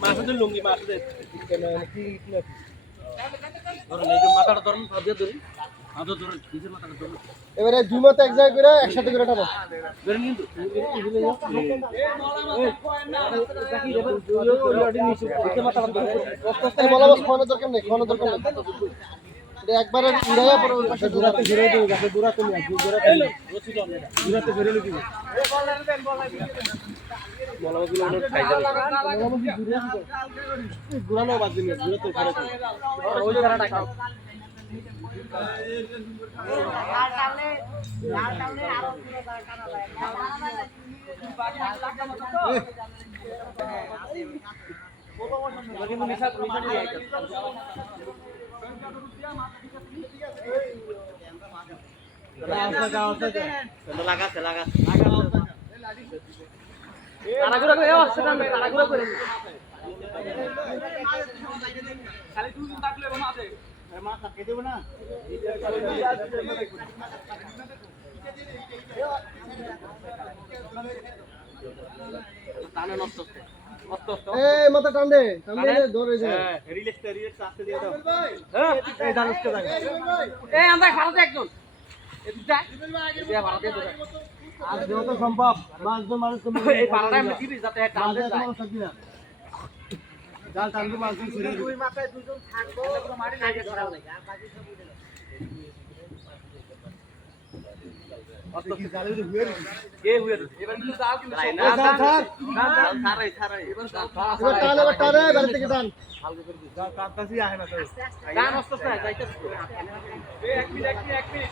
মাসুদের লুঙ্গি মাসুদের মাথাটা ধরুন ধরুন এবারে দুই মাথা এক জায়গায় করে একসাথে করে টানো খাওয়ানোর দরকার নেই একবারে উড়াইয়া পরে ওর পাশে দূরাতে ঘিরে দেবে গাছে দূরাতে নিয়ে দূরাতে ঘিরে দিবি ঘুরানো বাদ দিবি দূরাতে ঘিরে ওই জায়গাটা খাও লাগাছে তাড়াগুড়া করে তাড়াগুড়া করে খালি দুই দিন থাকলে মাঝে মাছ খেতে দেব না টানে নষ্ট এই মাথা টান দে ধরে দে রিল্যাক্স আস্তে দিয়ে দাও হ্যাঁ এই দাঁড়াতে থাকে এই আমরা ভারতে একজন এটা এটা ভারতে দে আর যত সম্ভব মাছজন মানুষ কম এই পাড়াটা আমি দিবি যাতে টান দে যায় জাল টানতে মাছজন ছেড়ে দুই মাথায় দুজন থাকবো মারি লাগে ধরা লাগে আর বাকি সব কে হুয়ে এবার কিন্তু জাল কিন্তু না ছাড়াই এবার টান বাইরে থেকে টান হালকা করে দি জাল কাটতাছি আহে না তো টান আসছে না যাইতাছে এই এক মিনিট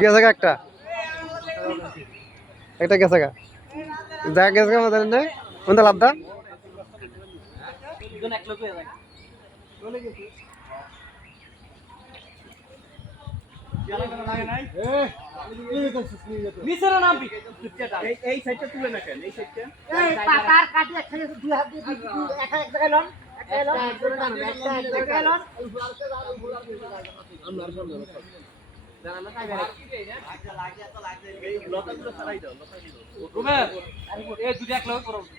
গেছে একটা একটা গেছে গা যা গেছে গা মত না কোনটা লাভদা দুজন এক লোক হয়ে যায় চলে গেছে নিচের নামবি এই সাইডটা তুলে না কেন এই সাইডটা এই পাতার কাটি একখানে দুই হাত দিয়ে একা এক জায়গায় লন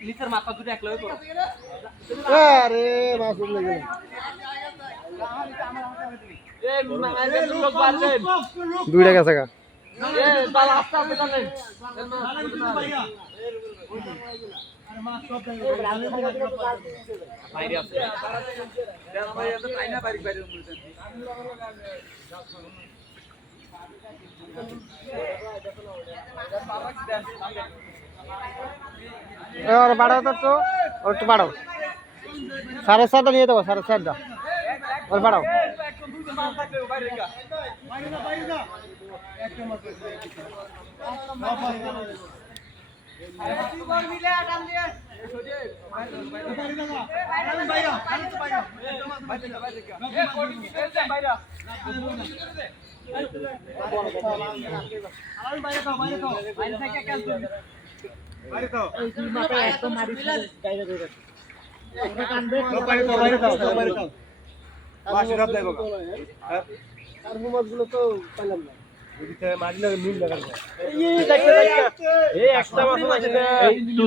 নিচের মাথা দুটো এক লগে করো আরে মাছ উঠলে গেল দুইটা গেছে গা বাড়াও তো একটু বাড়াও 7.5 নিয়ে দেবো 7.5 ওর বাড়াও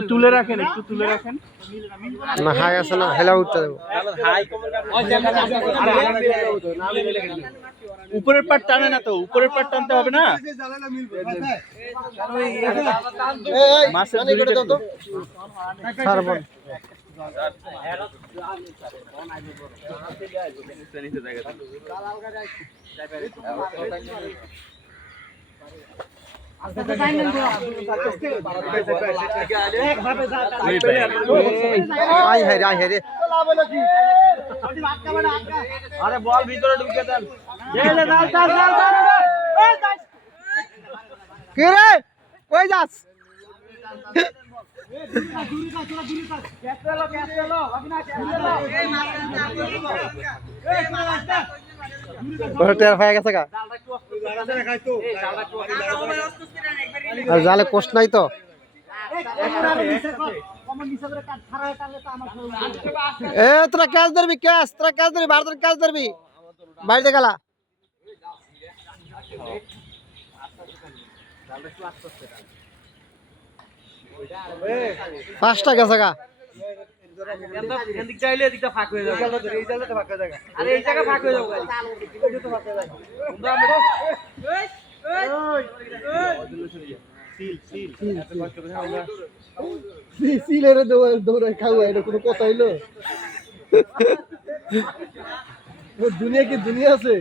তুলে রাখেন একটু তুলে রাখেন না হাই আছে না হেলা উঠতে দেবো উপরের পাট টানে না তো উপরের পাট টানতে হবে না মাছের আই হায় রে লাভ হলো কি আরে বল ভিতরে ঢুকে দেন কি রে কই যাস টের হয়ে গেছে গা আর জালে কোষ্ট নাই তো এ তোরা ক্যাচ ধরবি ভারতের ক্যাচ ধরবি বাইরে গেলা 5টা গেছে গা এদিক চাইলে এদিকটা ফাঁক হয়ে যাবে আরে এই জায়গা ফাঁক হয়ে যাবে সিলের দৌড়াই খাওয়া এটা কোনো কথা হইলো দুনিয়া কি দুনিয়া আছে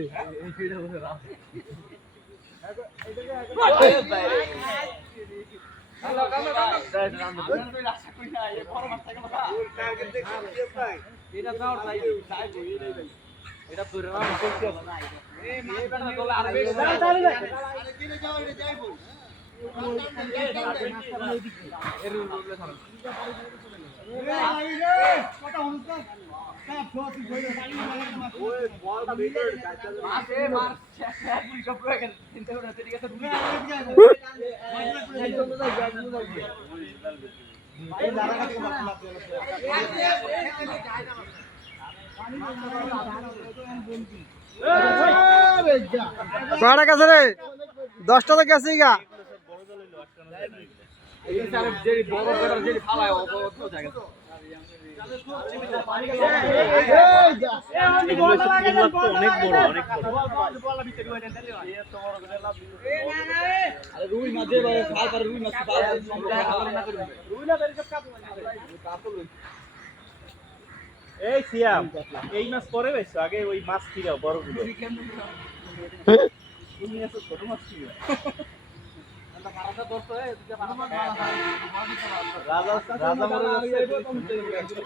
কটা গেছে রে 10টা তো গেছেই গা রুই মাঝে রুই মাছ এই সিয়াম এই মাছ পরে বেশি আগে ওই মাছ কিরা বড় গুলো তুমি এত ছোট মাছ কিরা রাজা রাজা মরে যাচ্ছে